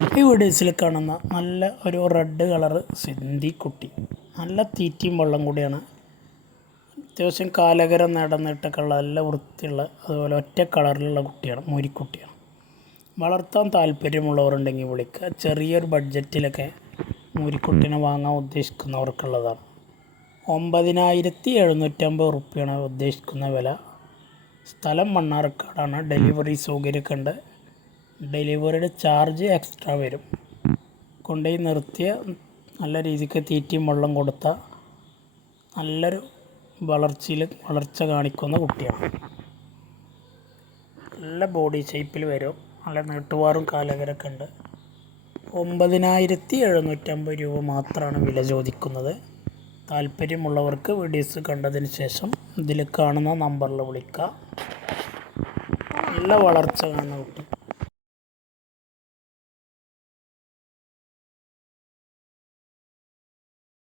ഈ വീഡിയോസിൽ കാണുന്ന നല്ല ഒരു റെഡ് കളറ് സിന്ധി കുട്ടി, നല്ല തീറ്റയും വെള്ളം കൂടിയാണ്. അത്യാവശ്യം കാലകരം നടന്നിട്ടൊക്കെ ഉള്ള നല്ല വൃത്തിയുള്ള, അതുപോലെ ഒറ്റ കളറിലുള്ള കുട്ടിയാണ്, മൂരിക്കുട്ടിയാണ്. വളർത്താൻ താല്പര്യമുള്ളവരുണ്ടെങ്കിൽ വിളിക്കുക. ചെറിയൊരു ബഡ്ജറ്റിലൊക്കെ മൂരിക്കുട്ടീനെ വാങ്ങാൻ ഉദ്ദേശിക്കുന്നവർക്കുള്ളതാണ്. 9750 റുപ്യാണ് ഉദ്ദേശിക്കുന്ന വില. സ്ഥലം മണ്ണാർക്കാടാണ്. ഡെലിവറി സൗകര്യമൊക്കെ ഉണ്ട്. ഡെലിവറിയുടെ ചാർജ് എക്സ്ട്രാ വരും. കൊണ്ടുപോയി നിർത്തിയ നല്ല രീതിക്ക് തീറ്റയും വെള്ളം കൊടുത്ത നല്ലൊരു വളർച്ച കാണിക്കുന്ന കുട്ടിയാണ്. നല്ല ബോഡി ഷേപ്പിൽ വരും. നല്ല നീട്ടുവാറും കാലകരൊക്കെ ഉണ്ട്. 9750 രൂപ മാത്രമാണ് വില ചോദിക്കുന്നത്. താല്പര്യമുള്ളവർക്ക് വീഡിയോസ് കണ്ടതിന് ശേഷം ഇതിൽ കാണുന്ന നമ്പറിൽ വിളിക്കുക. നല്ല വളർച്ച കാണുന്ന കുട്ടി.